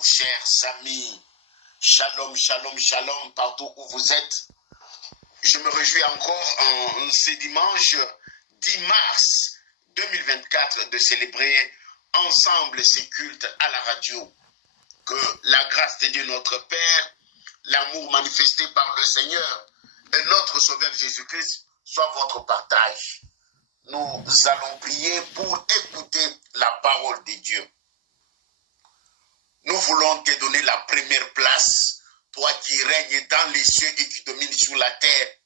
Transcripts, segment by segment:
Bonjour chers amis, shalom, shalom, shalom partout où vous êtes. Je me réjouis encore en ce dimanche 10 mars 2024 de célébrer ensemble ces cultes à la radio. Que la grâce de Dieu notre Père, l'amour manifesté par le Seigneur et notre Sauveur Jésus-Christ soit votre partage. Nous allons prier pour écouter la parole de Dieu. Nous voulons te donner la première place, toi qui règnes dans les cieux et qui domines sur la terre.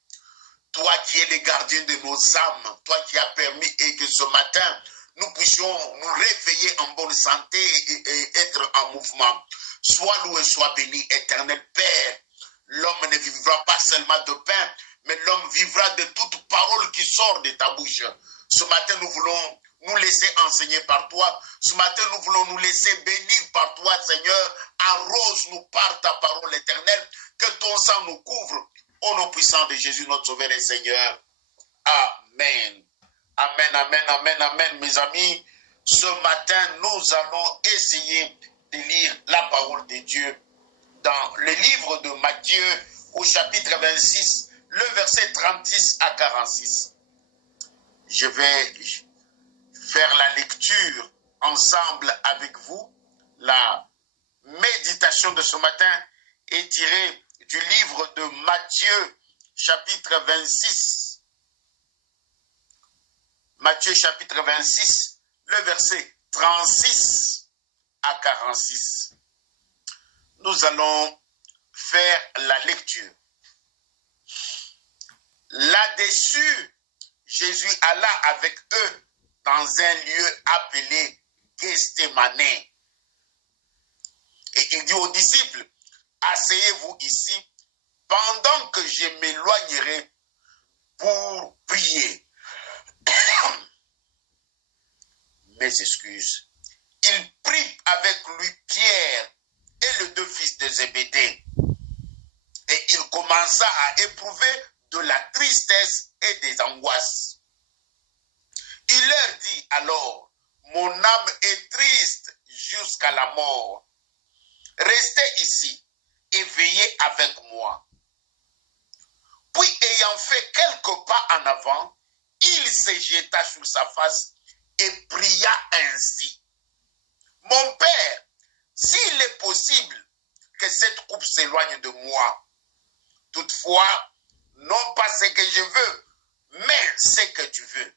Toi qui es le gardien de nos âmes, toi qui as permis et que ce matin, nous puissions nous réveiller en bonne santé et être en mouvement. Sois loué, sois béni, éternel Père. L'homme ne vivra pas seulement de pain, mais l'homme vivra de toute parole qui sort de ta bouche. Ce matin, nous voulons nous laisser enseigner par toi. Ce matin, nous voulons nous laisser bénir par toi, Seigneur. Arrose-nous par ta parole éternelle, que ton sang nous couvre. Au nom puissant de Jésus, notre Sauveur et Seigneur. Amen. Amen, amen, amen, amen, mes amis. Ce matin, nous allons essayer de lire la parole de Dieu dans le livre de Matthieu, au chapitre 26, le verset 36 à 46. Je vais faire la lecture ensemble avec vous. La méditation de ce matin est tirée du livre de Matthieu, chapitre 26. Matthieu, chapitre 26, le verset 36 à 46. Nous allons faire la lecture. Là-dessus, Jésus alla avec eux dans un lieu appelé Gethsémane. Et il dit aux disciples, asseyez-vous ici pendant que je m'éloignerai pour prier. Mes excuses. Il prit avec lui Pierre et les deux fils de Zébédée. Et il commença à éprouver de la tristesse et des angoisses. Il leur dit alors, mon âme est triste jusqu'à la mort. Restez ici et veillez avec moi. Puis ayant fait quelques pas en avant, il se jeta sur sa face et pria ainsi. Mon Père, s'il est possible que cette coupe s'éloigne de moi, toutefois, non pas ce que je veux, mais ce que tu veux.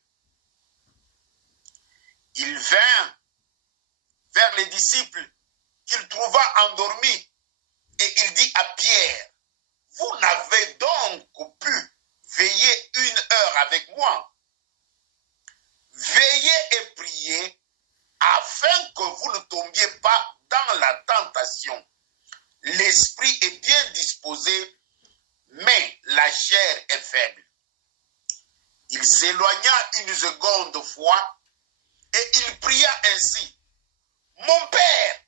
Il vint vers les disciples qu'il trouva endormis et il dit à Pierre, vous n'avez donc pu veiller 1 heure avec moi. Veillez et priez afin que vous ne tombiez pas dans la tentation. L'esprit est bien disposé, mais la chair est faible. Il s'éloigna une seconde fois et il pria ainsi. Mon Père,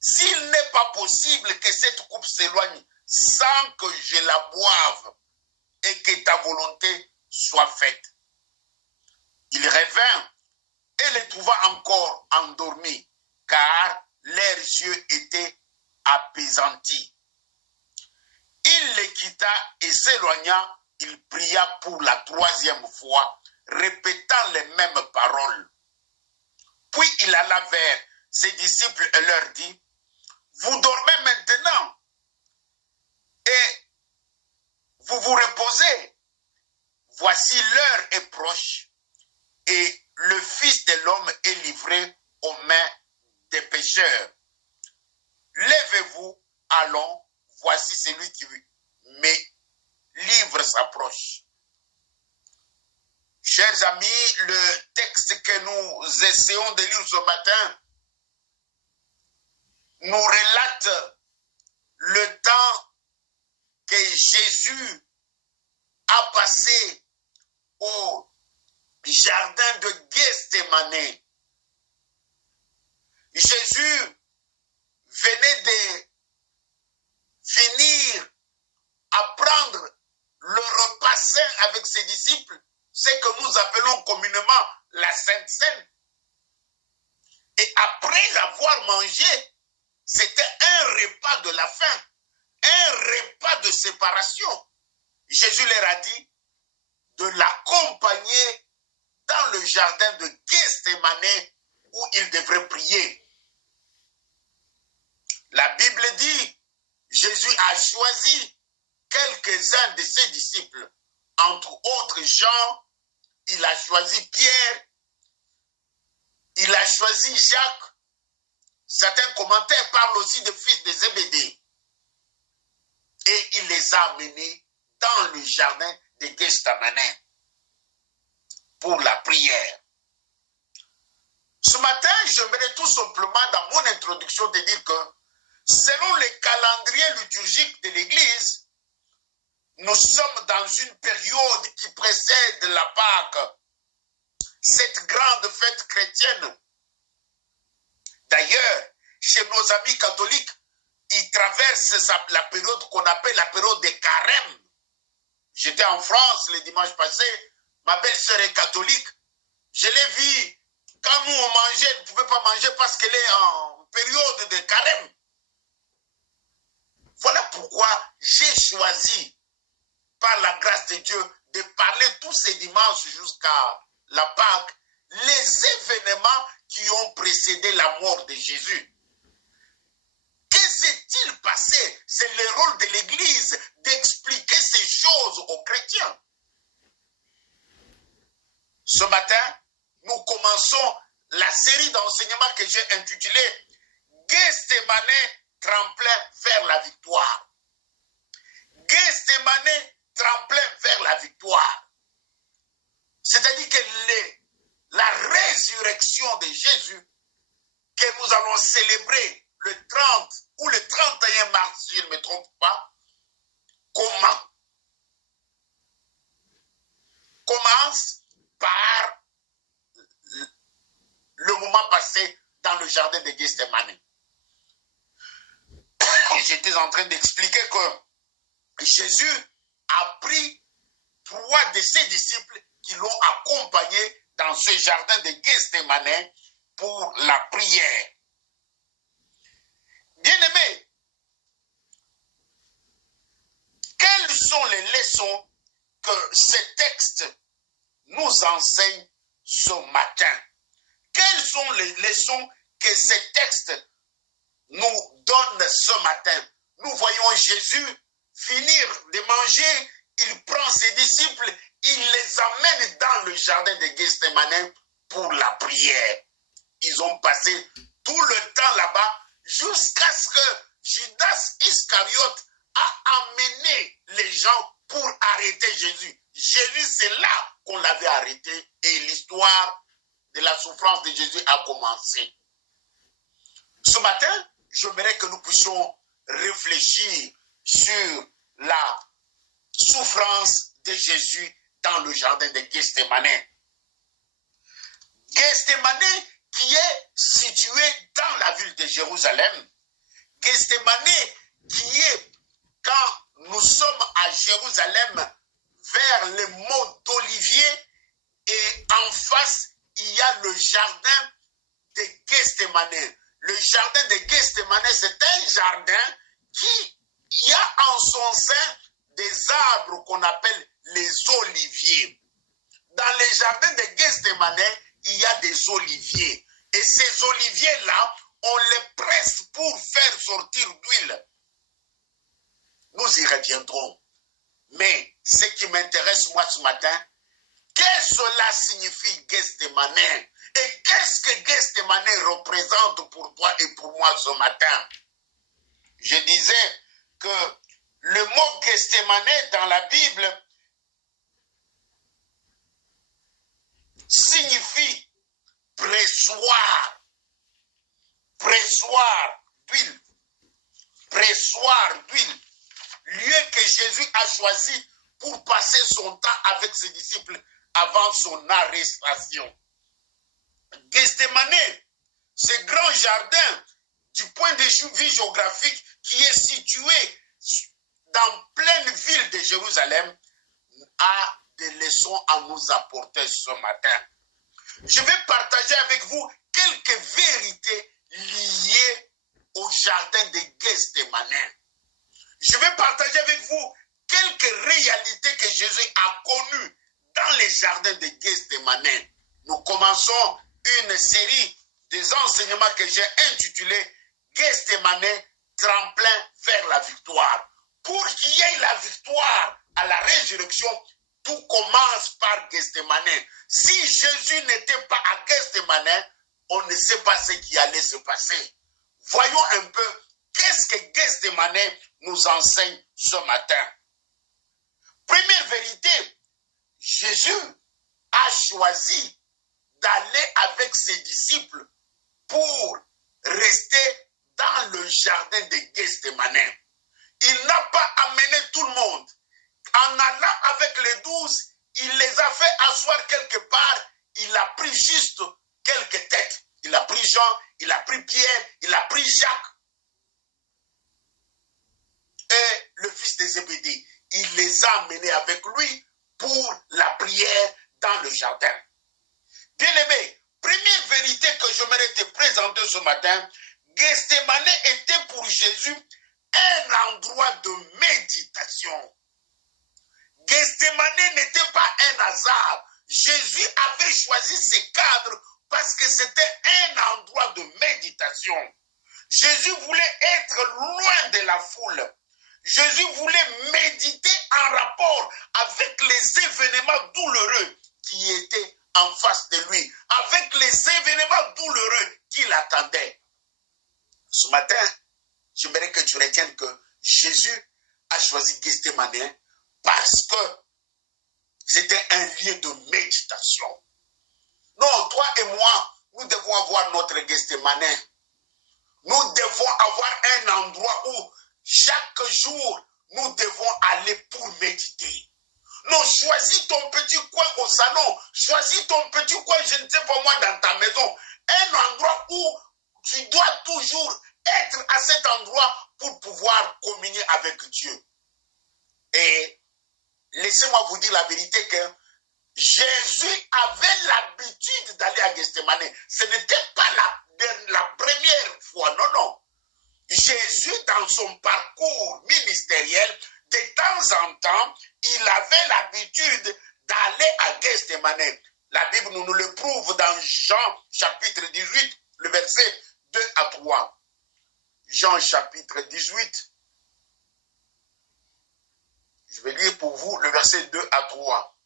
s'il n'est pas possible que cette coupe s'éloigne sans que je la boive et que ta volonté soit faite. Il revint et les trouva encore endormis, car leurs yeux étaient apaisantis. Il les quitta et s'éloigna, il pria pour la 3e fois, répétant les mêmes paroles. Puis il alla vers ses disciples et leur dit, vous dormez maintenant et vous vous reposez. Voici l'heure est proche et le Fils de l'homme est livré aux mains des pécheurs. Lèvez-vous, allons, voici celui qui me livre s'approche. Chers amis, le texte que nous essayons de lire ce matin nous relate le temps que Jésus a passé au jardin de Gethsémane. Jésus venait de finir à prendre le repas saint avec ses disciples, ce que nous appelons communément la Sainte Seine. Et après avoir mangé, c'était un repas de la faim, un repas de séparation. Jésus leur a dit de l'accompagner dans le jardin de Gethsémane où il devrait prier. La Bible dit, Jésus a choisi quelques-uns de ses disciples. Entre autres Jean, il a choisi Pierre, il a choisi Jacques. Certains commentaires parlent aussi des fils de Zébédée. Et il les a amenés dans le jardin de Gethsémane pour la prière. Ce matin, j'aimerais tout simplement, dans mon introduction, te dire que selon les calendriers liturgiques de l'Église, nous sommes dans une période qui précède la Pâque, cette grande fête chrétienne. D'ailleurs, chez nos amis catholiques, ils traversent la période qu'on appelle la période des carême. J'étais en France le dimanche passé, ma belle-sœur est catholique. Je l'ai vue, quand nous on mangeait, elle ne pouvait pas manger parce qu'elle est en période de carême. Voilà pourquoi j'ai choisi, par la grâce de Dieu, de parler tous ces dimanches jusqu'à la Pâque, les événements qui ont précédé la mort de Jésus. Que s'est-il passé? C'est le rôle de l'Église d'expliquer ces choses aux chrétiens. Ce matin, nous commençons la série d'enseignements que j'ai intitulée Gethsémane, tremplin vers la victoire. Gethsémane, tremplin vers la victoire. C'est-à-dire que la résurrection de Jésus que nous allons célébrer le 30 ou le 31 mars, si je ne me trompe pas, commence par le moment passé dans le jardin de Gethsémane. J'étais en train d'expliquer que Jésus a pris 3 de ses disciples qui l'ont accompagné dans ce jardin de Gethsémane pour la prière. Bien-aimés, quelles sont les leçons que ce texte nous enseigne ce matin? Quelles sont les leçons que ce texte nous donne ce matin? Nous voyons Jésus finir de manger, il prend ses disciples, il les amène dans le jardin de Gethsémane pour la prière. Ils ont passé tout le temps là-bas jusqu'à ce que Judas Iscariote a amené les gens pour arrêter Jésus. Jésus, c'est là qu'on l'avait arrêté et l'histoire de la souffrance de Jésus a commencé. Ce matin, j'aimerais que nous puissions réfléchir sur la souffrance de Jésus dans le jardin de Gethsémane. Gethsémane qui est situé dans la ville de Jérusalem. Gethsémane qui est, quand nous sommes à Jérusalem, vers le mont d'Olivier, et en face, il y a le jardin de Gethsémane. Le jardin de Gethsémane, c'est un jardin qui a en son sein des arbres qu'on appelle les oliviers. Dans les jardins de Gethsémane, il y a des oliviers. Et ces oliviers-là, on les presse pour faire sortir d'huile. Nous y reviendrons. Mais ce qui m'intéresse moi ce matin, qu'est-ce que cela signifie Gethsémane? Et qu'est-ce que Gethsémane représente pour toi et pour moi ce matin? Je disais que le mot Gethsémane dans la Bible signifie pressoir, pressoir d'huile, pressoir d'huile, lieu que Jésus a choisi pour passer son temps avec ses disciples avant son arrestation. Gethsémane, ce grand jardin du point de vue géographique qui est situé dans pleine ville de Jérusalem, a des leçons à nous apporter ce matin. Je vais partager avec vous quelques vérités liées au jardin de Gethsémane. Je vais partager avec vous quelques réalités que Jésus a connues dans les jardins de Gethsémane. Nous commençons une série des enseignements que j'ai intitulé Gethsémane, tremplin vers la victoire. Pour qu'il y ait la victoire à la résurrection, tout commence par Gethsémane. Si Jésus n'était pas à Gethsémane, on ne sait pas ce qui allait se passer. Voyons un peu qu'est-ce que Gethsémane nous enseigne ce matin. Première vérité, Jésus a choisi d'aller avec ses disciples pour rester dans le jardin de Gethsémane. Il n'a pas amené tout le monde. En allant avec les 12, il les a fait asseoir quelque part. Il a pris juste quelques têtes. Il a pris Jean, il a pris Pierre, il a pris Jacques et le fils de Zébédée. Il les a amenés avec lui pour la prière dans le jardin. Bien-aimé, première vérité que j'aimerais te présenter ce matin, Gethsémane était pour Jésus un endroit de méditation. Gethsémane n'était pas un hasard. Jésus avait choisi ce cadre parce que c'était un endroit de méditation. Jésus voulait être loin de la foule. Jésus voulait méditer en rapport avec les événements douloureux qui étaient en face de lui, avec les événements douloureux qui l'attendaient. Ce matin, j'aimerais que tu retiennes que Jésus a choisi Gethsémane parce que c'était un lieu de méditation. Non, toi et moi, nous devons avoir notre Gethsémane. Nous devons avoir un endroit où chaque jour, nous devons aller pour méditer. Non, choisis ton petit coin au salon, choisis ton petit coin, je ne sais pas moi, dans ta maison. Un endroit où tu dois toujours être à cet endroit pour pouvoir communier avec Dieu. Et laissez-moi vous dire la vérité que Jésus avait l'habitude d'aller à Gethsémane. Ce n'était pas la première fois, non, non. Jésus, dans son parcours ministériel, de temps en temps, il avait l'habitude d'aller à Gethsémane. La Bible nous le prouve dans Jean chapitre 18, le verset 2 à 3. Jean chapitre 18. Je vais lire pour vous le verset 2 à 3.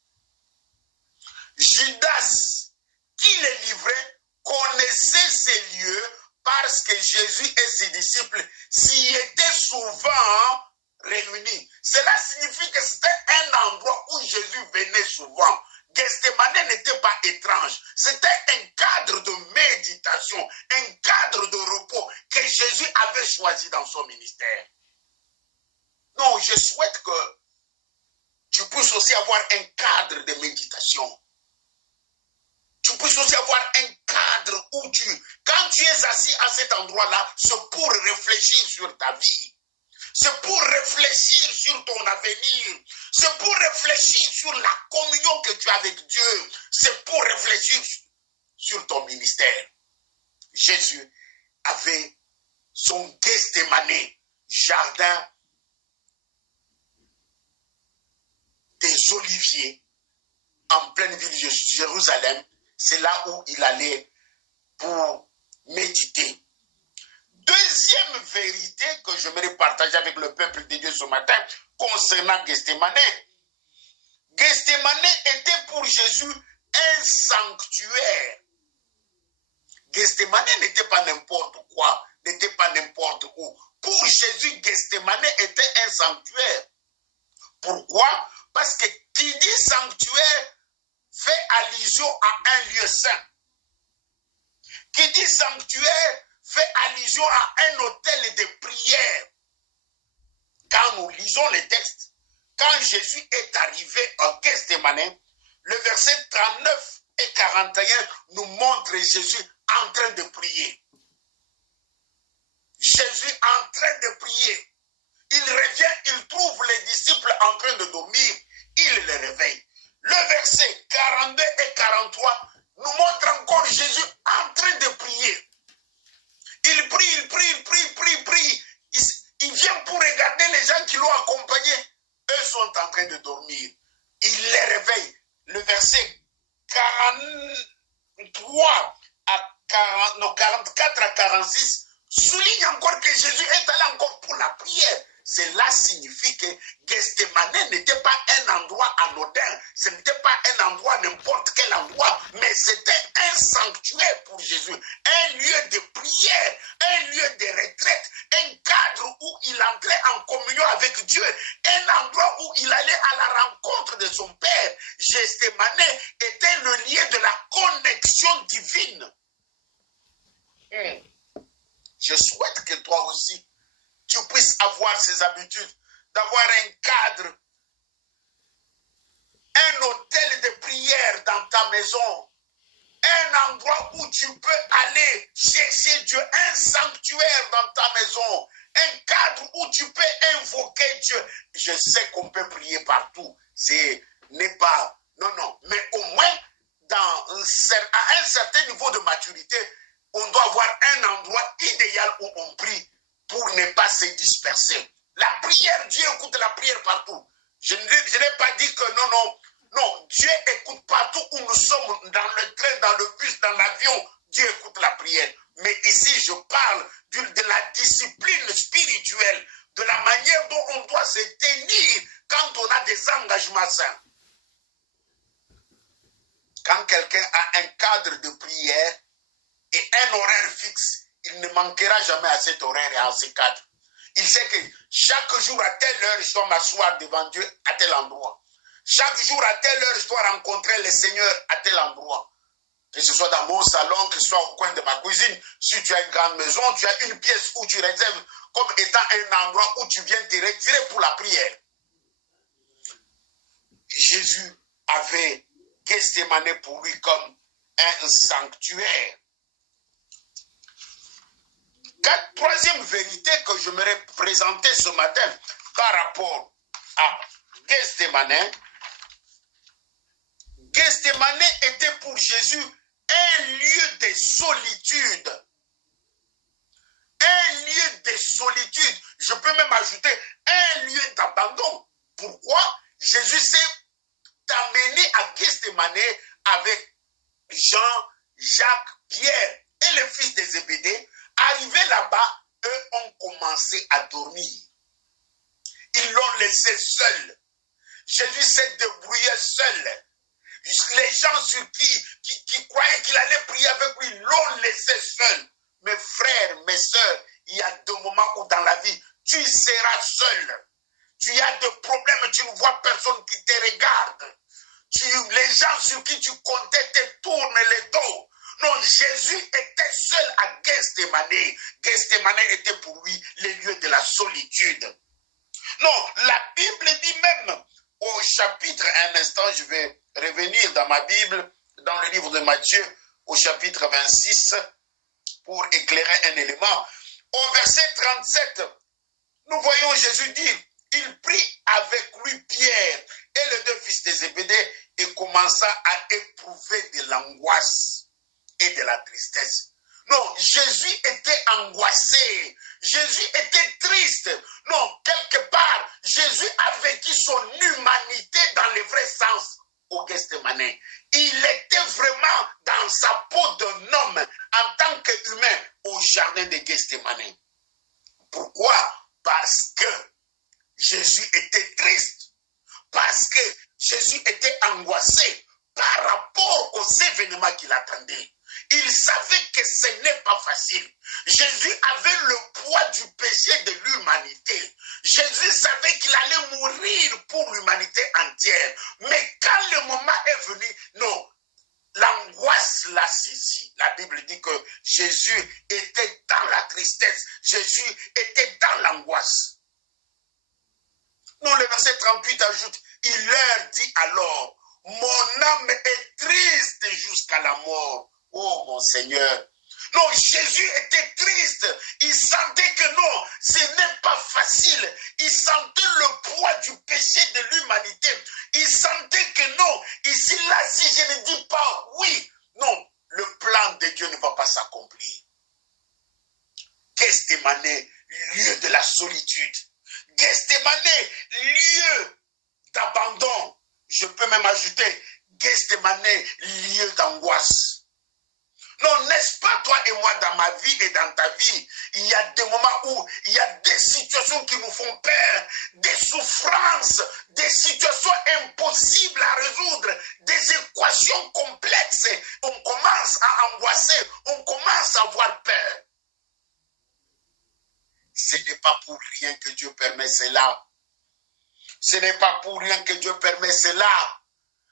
Judas, qui les livrait, connaissait ces lieux parce que Jésus et ses disciples s'y étaient souvent réunis. Cela signifie que c'était un endroit où Jésus venait souvent. Gethsémane n'était pas étrange. C'était un cadre de méditation, un cadre de repos que Jésus avait choisi dans son ministère. Non, je souhaite que tu puisses aussi avoir un cadre de méditation. Tu puisses aussi avoir un cadre où quand tu es assis à cet endroit-là, c'est pour réfléchir sur ta vie. C'est pour réfléchir sur ton avenir. C'est pour réfléchir sur la communion que tu as avec Dieu. C'est pour réfléchir sur ton ministère. Jésus avait son Gethsémane, jardin des Oliviers, en pleine ville de Jérusalem. C'est là où il allait pour méditer. Deuxième vérité que j'aimerais partager avec le peuple de Dieu ce matin concernant Gethsémane. Gethsémane était pour Jésus un sanctuaire. Gethsémane n'était pas n'importe quoi, n'était pas n'importe où. Pour Jésus, Gethsémane était un sanctuaire. Pourquoi? Parce que qui dit sanctuaire fait allusion à un lieu saint. Qui dit sanctuaire fait allusion à un autel de prière. Quand nous lisons les textes, quand Jésus est arrivé à Gethsémane, le verset 39 et 41 nous montrent Jésus en train de prier. Jésus en train de prier. Il revient, il trouve les disciples en train de dormir, il les réveille. Le verset 42 et 43 nous montre encore Jésus en train de prier. Il prie, il prie, il prie, il prie, il prie. 46 souligne encore que Jésus est allé encore pour la prière. Cela signifie que Gethsémane n'était pas un endroit anodin, ce n'était pas un endroit, n'importe quel endroit, mais c'était un sanctuaire pour Jésus, un lieu de prière, un lieu de retraite, un cadre où il entrait en communion avec Dieu, un endroit où il allait à la rencontre de son Père. Gethsémane était le lieu de la connexion divine. Je souhaite que toi aussi, tu puisses avoir ces habitudes, d'avoir un cadre, un hôtel de prière dans ta maison, un endroit où tu peux aller chercher Dieu, un sanctuaire dans ta maison, un cadre où tu peux invoquer Dieu. Je sais qu'on peut prier partout, n'est pas, non, mais au moins à un certain niveau de maturité, on doit avoir un endroit idéal où on prie pour ne pas se disperser. La prière, Dieu écoute la prière partout. Je n'ai pas dit que non, Dieu écoute partout où nous sommes, dans le train, dans le bus, dans l'avion, Dieu écoute la prière. Mais ici, je parle de la discipline spirituelle, de la manière dont on doit se tenir quand on a des engagements saints. Quand quelqu'un a un cadre de prière et un horaire fixe, il ne manquera jamais à cet horaire et à ce cadre. Il sait que chaque jour à telle heure, je dois m'asseoir devant Dieu à tel endroit. Chaque jour à telle heure, je dois rencontrer le Seigneur à tel endroit. Que ce soit dans mon salon, que ce soit au coin de ma cuisine. Si tu as une grande maison, tu as une pièce où tu réserves comme étant un endroit où tu viens te retirer pour la prière. Jésus avait Gethsémane pour lui comme un sanctuaire. Troisième vérité que je j'aimerais présenter ce matin par rapport à Gethsémane. Gethsémane était pour Jésus un lieu de solitude. Un lieu de solitude. Je peux même ajouter un lieu d'abandon. Pourquoi? Jésus s'est amené à Gethsémane avec Jean, Jacques, Pierre et le fils de Zébédée. Arrivés là-bas, eux ont commencé à dormir. Ils l'ont laissé seul. Jésus s'est débrouillé seul. Les gens sur qui croyaient qu'il allait prier avec lui l'ont laissé seul. Mes frères, mes sœurs, il y a des moments où dans la vie, tu seras seul. Tu as des problèmes, tu ne vois personne qui te regarde. Les gens sur qui tu comptais te tournent le dos. Non, Jésus était seul à Gethsémane. Gethsémane était pour lui le lieu de la solitude. Non, la Bible dit même au chapitre, un instant, je vais revenir dans ma Bible, dans le livre de Matthieu, au chapitre 26, pour éclairer un élément. Au verset 37, nous voyons Jésus dire, il prit avec lui Pierre et les deux fils de Zébédée et commença à éprouver de l'angoisse et de la tristesse. Non, Jésus était angoissé. Jésus était triste. Non, quelque part, Jésus a vécu son humanité dans le vrai sens au Gethsémane. Il était vraiment dans sa peau d'un homme en tant qu'humain au jardin de Gethsémane. Pourquoi? Parce que Jésus était triste. Parce que Jésus était angoissé par rapport aux événements qui l'attendaient. Il savait que ce n'est pas facile. Jésus avait le poids du péché de l'humanité. Jésus savait qu'il allait mourir pour l'humanité entière. Mais quand le moment est venu, non, l'angoisse l'a saisi. La Bible dit que Jésus était dans la tristesse. Jésus était dans l'angoisse. Non, le verset 38 ajoute, il leur dit alors, mon âme est triste jusqu'à la mort. Oh mon Seigneur. Non, Jésus était triste. Il sentait que non, ce n'est pas facile. Il sentait le poids du péché de l'humanité. Il sentait que non, ici, là, si je ne dis pas oui, non, le plan de Dieu ne va pas s'accomplir. Gethsémane, lieu de la solitude. Gethsémane, lieu d'abandon. Je peux même ajouter Gethsémane, lieu d'angoisse. Non, n'est-ce pas toi et moi dans ma vie et dans ta vie, il y a des moments où il y a des situations qui nous font peur, des souffrances, des situations impossibles à résoudre, des équations complexes. On commence à angoisser, on commence à avoir peur. Ce n'est pas pour rien que Dieu permet cela. Ce n'est pas pour rien que Dieu permet cela.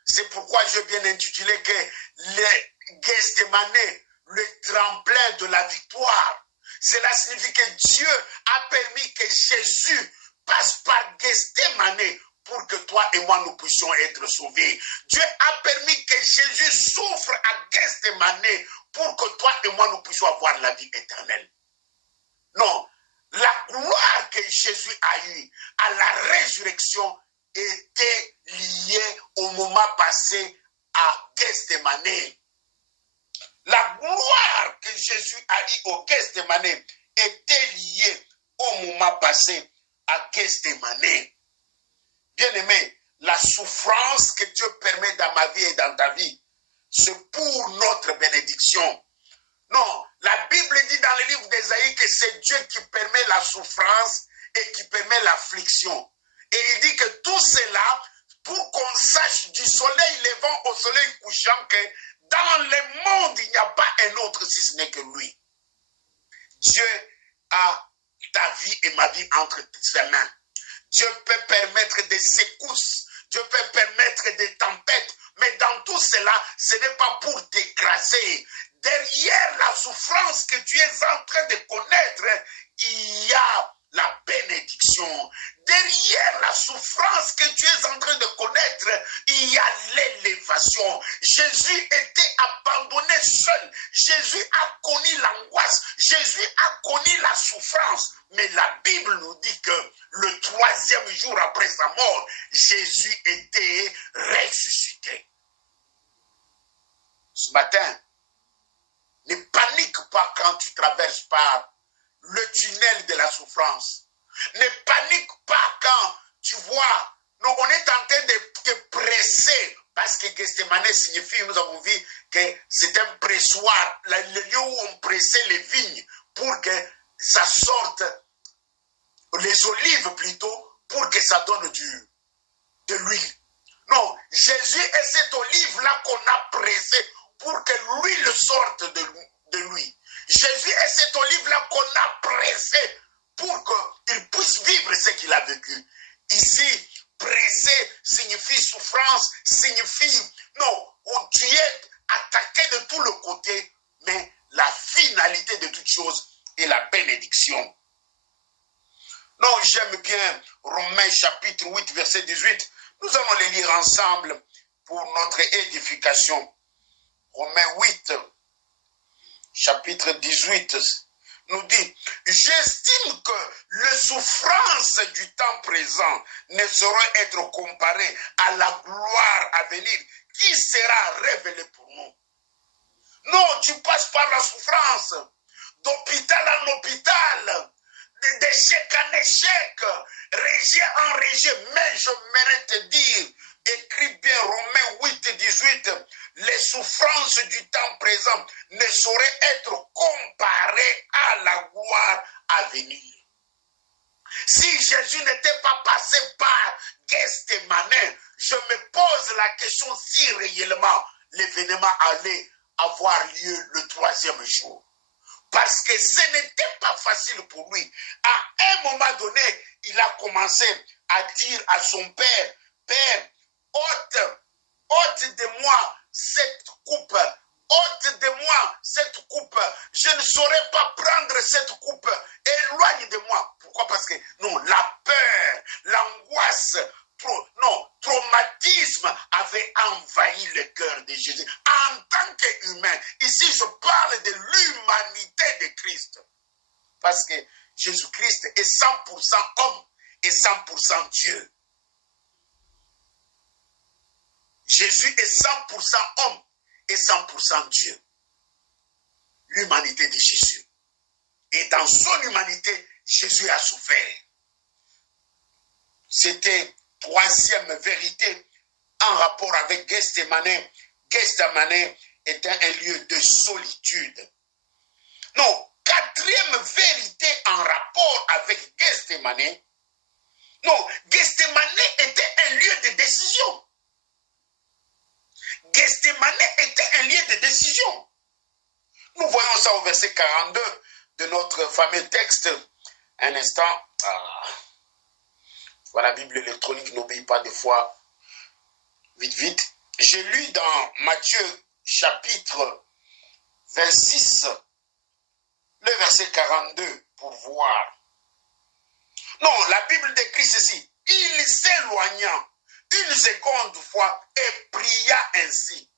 C'est pourquoi je viens d'intituler que les Gethsemane, le tremplin de la victoire. Cela signifie que Dieu a permis que Jésus passe par Gethsemane pour que toi et moi nous puissions être sauvés. Dieu a permis que Jésus souffre à Gethsemane pour que toi et moi nous puissions avoir la vie éternelle. Non, la gloire que Jésus a eue à la résurrection était liée au moment passé à Gethsemane. La gloire que Jésus a eue au Gethsemane était liée au moment passé à Gethsemane. Bien-aimé, la souffrance que Dieu permet dans ma vie et dans ta vie, c'est pour notre bénédiction. Non, la Bible dit dans le livre d'Ésaïe que c'est Dieu qui permet la souffrance et qui permet l'affliction. Et il dit que tout cela, pour qu'on sache du soleil levant au soleil couchant que dans le monde, il n'y a pas un autre si ce n'est que lui. Dieu a ta vie et ma vie entre ses mains. Dieu peut permettre des secousses, Dieu peut permettre des tempêtes, mais dans tout cela, ce n'est pas pour t'écraser. Derrière la souffrance que tu es en train de connaître, il y a la bénédiction. Derrière la souffrance que tu es en train de connaître, il y a l'élévation. Jésus était abandonné seul. Jésus a connu l'angoisse. Jésus a connu la souffrance. Mais la Bible nous dit que le troisième jour après sa mort, Jésus était ressuscité. Ce matin, ne panique pas quand tu traverses par le tunnel de la souffrance. Ne panique pas quand tu vois, non, on est en train de te presser, parce que Gethsemane signifie, nous avons vu que c'est un pressoir, le lieu où on pressait les vignes pour que ça sorte, les olives plutôt, pour que ça donne de l'huile. Non, Jésus est cette olive-là qu'on a pressée pour que l'huile sorte de lui. Jésus est cette olive-là qu'on a pressée pour qu'il puisse vivre ce qu'il a vécu. Ici, presser signifie souffrance, signifie, non, où tu es attaqué de tous les côtés, mais la finalité de toute chose est la bénédiction. Non, j'aime bien Romains chapitre 8, verset 18. Nous allons les lire ensemble pour notre édification. Romains 8, chapitre 18, nous dit, j'estime que les souffrances du temps présent ne sauraient être comparées à la gloire à venir qui sera révélée pour nous. Non, tu passes par la souffrance, d'hôpital en hôpital, d'échec en échec, région en région, mais je mérite te dire, écris bien Romains 8, 18, les souffrances du temps présent ne sauraient être comparées à la gloire à venir. Si Jésus n'était pas passé par Gethsemane, je me pose la question si réellement l'événement allait avoir lieu le troisième jour. Parce que ce n'était pas facile pour lui. À un moment donné, il a commencé à dire à son père, Père, ôte de moi cette coupe, ôte de moi cette coupe. Je ne saurais pas prendre cette coupe. Éloigne de moi. Pourquoi? Parce que non, la peur, l'angoisse, traumatisme avait envahi le cœur de Jésus. En tant qu'humain, ici je parle de l'humanité de Christ. Parce que Jésus-Christ est 100% homme et 100% Dieu. Jésus est 100% homme et 100% Dieu. L'humanité de Jésus. Et dans son humanité, Jésus a souffert. C'était troisième vérité en rapport avec Gethsemane. Gethsemane était un lieu de solitude. Non, quatrième vérité en rapport avec Gethsémane. Non, Gethsémane était un lieu de décision. Gethsémane était un lieu de décision. Nous voyons ça au verset 42 de notre fameux texte. Un instant. Voilà, la Bible électronique n'obéit pas des fois. Vite, vite. J'ai lu dans Matthieu chapitre 26, le verset 42, pour voir. Non, la Bible décrit ceci. Il s'éloigna une seconde fois et pria ainsi.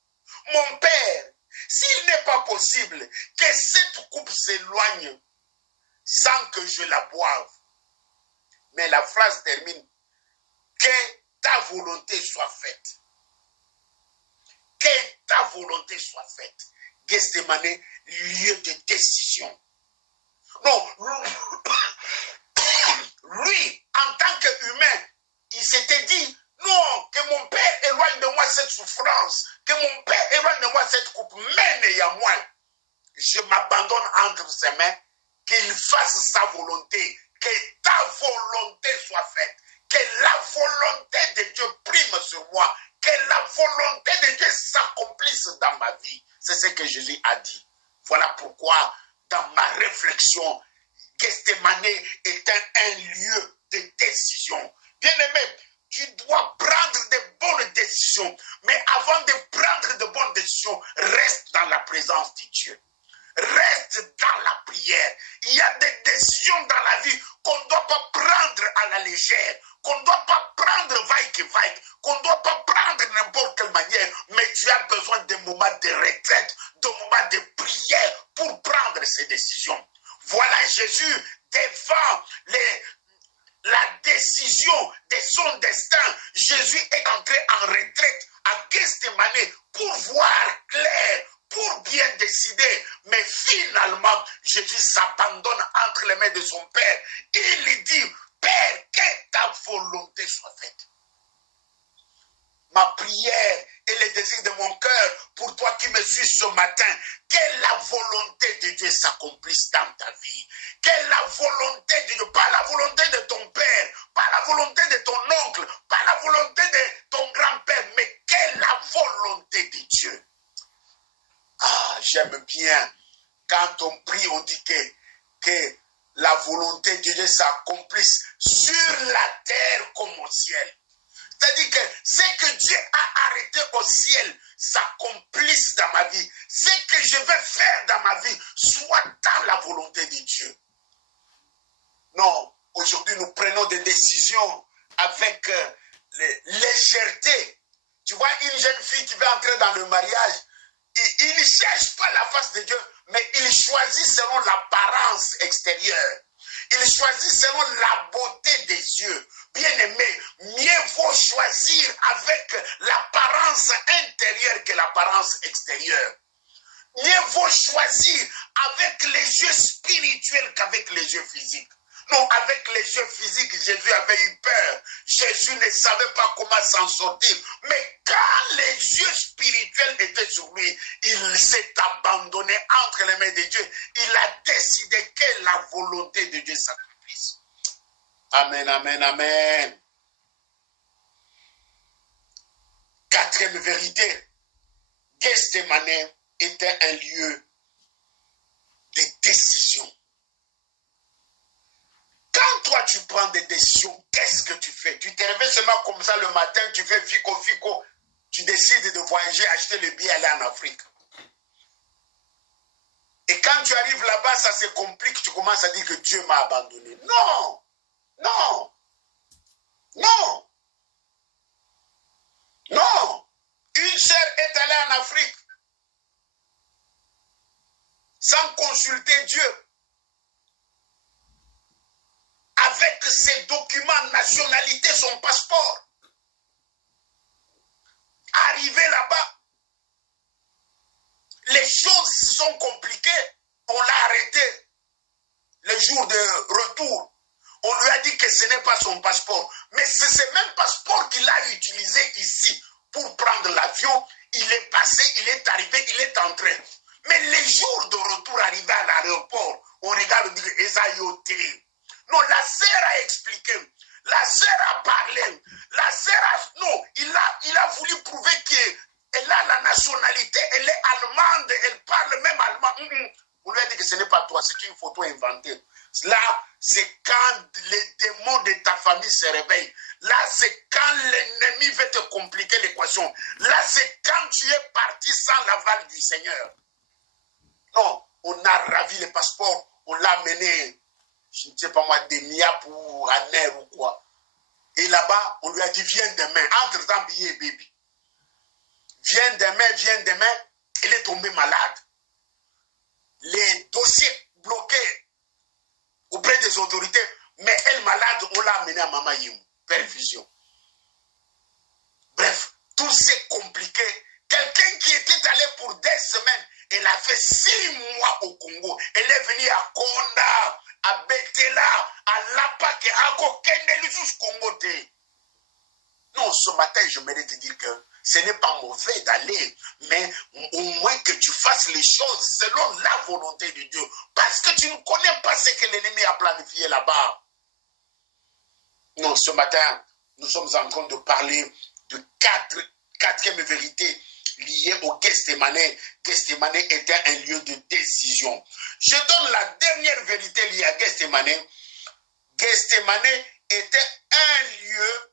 Mon Père, s'il n'est pas possible que cette coupe s'éloigne sans que je la boive. Mais la phrase termine. Que ta volonté soit faite. Que ta volonté soit faite. Gethsémane, lieu de décision. Non, lui, en tant qu'humain, il s'était dit, non, que mon Père éloigne de moi cette souffrance, que mon Père éloigne de moi cette coupe, mais néanmoins, je m'abandonne entre ses mains, qu'il fasse sa volonté, que ta volonté soit faite, que la volonté de Dieu prime sur moi, que la volonté de Dieu s'accomplisse dans ma vie. C'est ce que Jésus a dit. Voilà pourquoi, dans ma réflexion, Gethsémane est un lieu de décision. Bien-aimé, tu dois prendre de bonnes décisions. Mais avant de prendre de bonnes décisions, reste dans la présence de Dieu. Reste dans la prière. Il y a des décisions dans la vie qu'on ne doit pas prendre à la légère, qu'on ne doit pas prendre vaille que vaille, qu'on ne doit pas prendre n'importe quelle manière, mais tu as besoin de moments de retraite, de moments de prière pour prendre ces décisions. Voilà Jésus devant la décision de son destin. Jésus est entré en retraite à Gethsémane pour voir clair, pour bien décider. Mais finalement, Jésus s'abandonne entre les mains de son Père. Il lui dit, Père, que ta volonté soit faite. Ma prière et le désir de mon cœur pour toi qui me suis ce matin, que la volonté de Dieu s'accomplisse dans ta vie. Que la volonté de Dieu, pas la volonté de ton père, pas la volonté de ton oncle, pas la volonté de ton grand-père, mais que la volonté de Dieu. Ah, j'aime bien quand on prie, on dit que la volonté de Dieu s'accomplisse sur la terre comme au ciel. C'est-à-dire que ce que Dieu a arrêté au ciel s'accomplisse dans ma vie. Ce que je vais faire dans ma vie soit dans la volonté de Dieu. Non, aujourd'hui nous prenons des décisions avec légèreté. Tu vois, une jeune fille qui veut entrer dans le mariage, il ne cherche pas la face de Dieu, mais il choisit selon l'apparence extérieure. Il choisit selon la beauté des yeux. Bien-aimé, mieux vaut choisir avec l'apparence intérieure que l'apparence extérieure. Mieux vaut choisir avec les yeux spirituels qu'avec les yeux physiques. Non, avec les yeux physiques, Jésus avait eu peur. Jésus ne savait pas comment s'en sortir. Mais quand les yeux spirituels étaient sur lui, il s'est abandonné entre les mains de Dieu. Il a décidé que la volonté de Dieu s'accomplisse. Amen, amen, amen. Quatrième vérité, Gethsémane était un lieu de décision. Quand toi tu prends des décisions, qu'est-ce que tu fais? Tu te réveilles seulement comme ça le matin, tu fais fico, tu décides de voyager, acheter le billet, aller en Afrique. Et quand tu arrives là-bas, ça se complique, tu commences à dire que Dieu m'a abandonné. Non, non, non, non. Une sœur est allée en Afrique sans consulter Dieu. Avec ses documents, nationalité, son passeport. Arrivé là-bas, les choses sont compliquées. On l'a arrêté le jour de retour. On lui a dit que ce n'est pas son passeport. Mais c'est ce même passeport qu'il a utilisé ici pour prendre l'avion. il est passé, il est arrivé, il est entré. Mais les jours de retour arrivé à l'aéroport, on regarde, on dit que Esayoté. Non, la sœur a expliqué. La sœur a parlé. La sœur a... Non, il a voulu prouver qu'elle a la nationalité, elle est allemande, elle parle même allemand. On lui a dit que ce n'est pas toi, c'est une photo inventée. Là, c'est quand les démons de ta famille se réveillent. Là, c'est quand l'ennemi veut te compliquer l'équation. Là, c'est quand tu es parti sans l'aval du Seigneur. Non, on a ravi le passeport, on l'a mené, je ne sais pas moi, des Miap ou à Ner ou quoi. Et là-bas, on lui a dit, viens demain, entre-temps, billet baby. Viens demain, elle est tombée malade. Les dossiers bloqués auprès des autorités, mais elle malade, on l'a amenée à Mama Yim, perfusion. Bref, tout s'est compliqué. Quelqu'un qui était allé pour des semaines, elle a fait 6 mois au Congo. Elle est venue à Konda, à Betela, à Lapake, à Kokendelusus Congo. Non, ce matin, je mérite te dire que ce n'est pas mauvais d'aller, mais au moins que tu fasses les choses selon la volonté de Dieu. Parce que tu ne connais pas ce que l'ennemi a planifié là-bas. Non, ce matin, nous sommes en train de parler de quatrième vérité liée au Gethsémane. Gethsémane était un lieu de décision. Je donne la dernière vérité liée à Gethsémane. Gethsémane était un lieu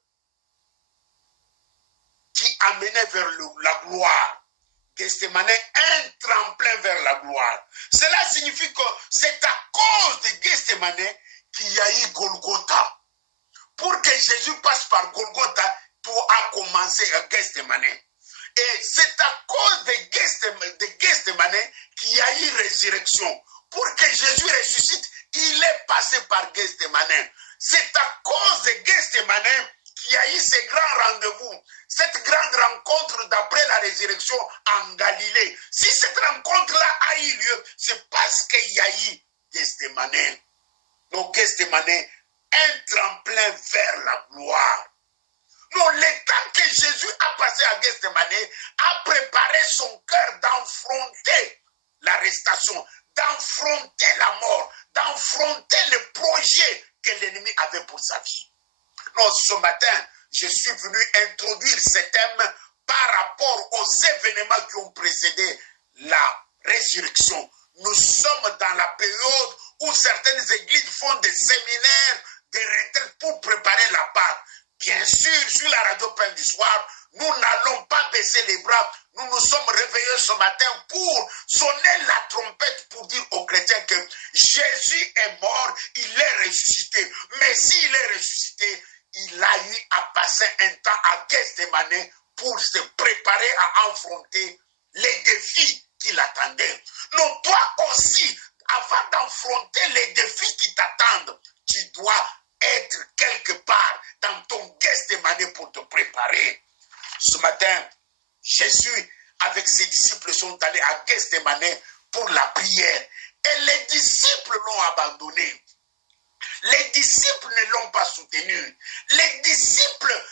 qui amenait vers la gloire. Gethsémane, un tremplin vers la gloire. Cela signifie que c'est à cause de Gethsémane qu'il y a eu Golgotha. Pour que Jésus passe par Golgotha, tout a commencé à Gethsémane. Et c'est à cause de Gethsémane qu'il y a eu résurrection. Pour que Jésus ressuscite, il est passé par Gethsémane. C'est à cause de Gethsémane qu'il y a eu ce grand rendez-vous, cette grande rencontre d'après la résurrection en Galilée. Si cette rencontre-là a eu lieu, c'est parce qu'il y a eu Gethsémane. Donc Gethsémane, un tremplin vers la gloire. Non, le temps que Jésus a passé à Gethsémane a préparé son cœur d'affronter l'arrestation, d'affronter la mort, d'affronter le projet que l'ennemi avait pour sa vie. Non, ce matin, je suis venu introduire ce thème par rapport aux événements qui ont précédé la résurrection. Nous sommes dans la période où certaines églises font des séminaires, des retraites pour préparer la Pâque. Bien sûr, sur la radio Pain du Soir, nous n'allons pas baisser les bras. Nous nous sommes réveillés ce matin pour sonner la trompette pour dire aux chrétiens que Jésus est mort, il est ressuscité. Mais s'il est ressuscité, il a eu à passer un temps à Gethsémane pour se préparer à affronter les défis qui l'attendaient. Non, toi aussi, avant d'affronter les défis qui t'attendent, tu dois être quelque part dans ton Gethsémane pour te préparer. Ce matin, Jésus, avec ses disciples, sont allés à Gethsémane pour la prière. Et les disciples l'ont abandonné. Les disciples ne l'ont pas soutenu. Les disciples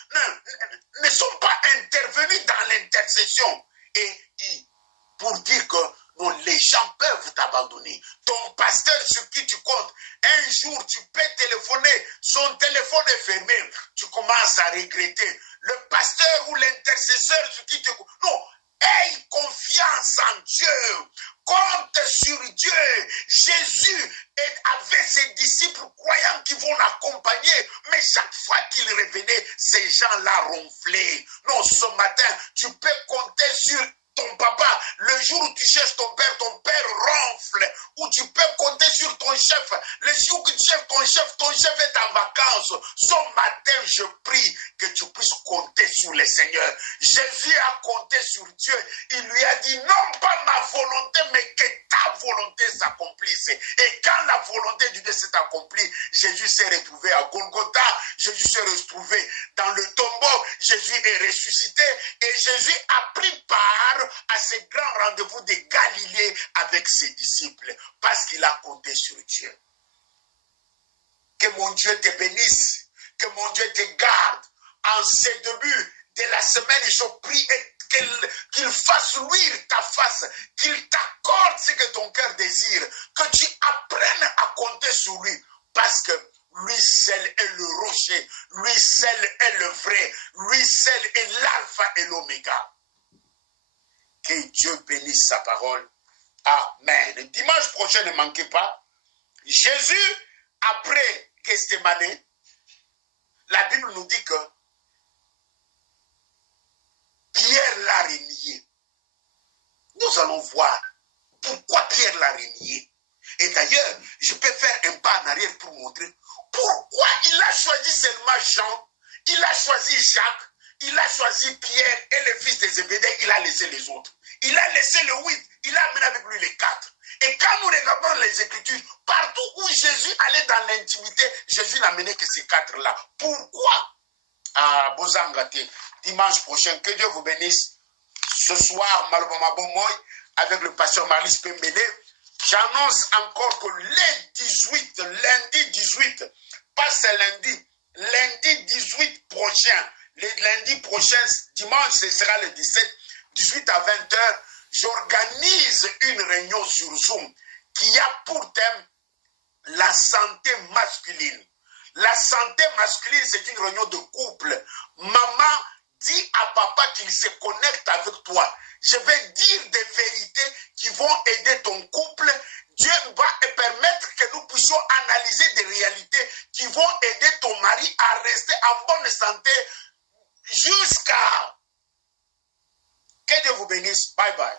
ne sont pas intervenus dans l'intercession. Et pour dire que non, les gens peuvent t'abandonner. Ton pasteur sur qui tu comptes, un jour tu peux téléphoner, son téléphone est fermé, tu commences à regretter. Le pasteur ou l'intercesseur sur qui tu comptes, non, aie confiance en Dieu. Compte sur Dieu. Jésus avait ses disciples croyants qui vont l'accompagner, mais chaque fois qu'il revenait, ces gens-là ronflaient. Non, ce matin, tu peux compter sur ton papa. Le jour où tu cherches ton père ronfle. Ou tu peux compter sur ton chef. Le jour où tu cherches ton chef est en vacances. Ce matin, je prie que tu puisses compter sur le Seigneur. Jésus a compté sur Dieu. Il lui a dit, non pas ma volonté, mais que ta volonté s'accomplisse. Et quand la volonté de Dieu s'est accomplie, Jésus s'est retrouvé à Golgotha. Jésus s'est retrouvé dans le tombeau. Jésus est ressuscité. Et Jésus a pris part à ce grand rendez-vous de Galilée avec ses disciples. Parce qu'il a compté sur Dieu. Que mon Dieu te bénisse. Que mon Dieu te garde en ces débuts de la semaine, je prie qu'il fasse luire ta face, qu'il t'accorde ce que ton cœur désire, que tu apprennes à compter sur lui, parce que lui seul est le rocher, lui seul est le vrai, lui seul est l'alpha et l'oméga. Que Dieu bénisse sa parole. Amen. Dimanche prochain, ne manquez pas. Jésus, après Gethsémane, la Bible nous dit que Pierre l'a renié. Nous allons voir pourquoi Pierre l'a renié. Et d'ailleurs, je peux faire un pas en arrière pour montrer pourquoi il a choisi seulement Jean, il a choisi Jacques, il a choisi Pierre et le fils de Zébédée, il a laissé les autres. Il a laissé le 8, il a amené avec lui les 4. Et quand nous regardons les Écritures, partout où Jésus allait dans l'intimité, Jésus n'a mené que ces 4-là. Pourquoi? À Bozangate, dimanche prochain, que Dieu vous bénisse. Ce soir, Malbama Bomoy, avec le pasteur Marlis Pembele, j'annonce encore que lundi 18, pas ce lundi 18 prochain, le lundi prochain, dimanche, ce sera le 17, 18 à 20h, j'organise une réunion sur Zoom qui a pour thème la santé masculine. La santé masculine, c'est une réunion de couple. Maman, dis à papa qu'il se connecte avec toi. Je vais dire des vérités qui vont aider ton couple. Dieu va permettre que nous puissions analyser des réalités qui vont aider ton mari à rester en bonne santé jusqu'à... Que Dieu vous bénisse. Bye bye.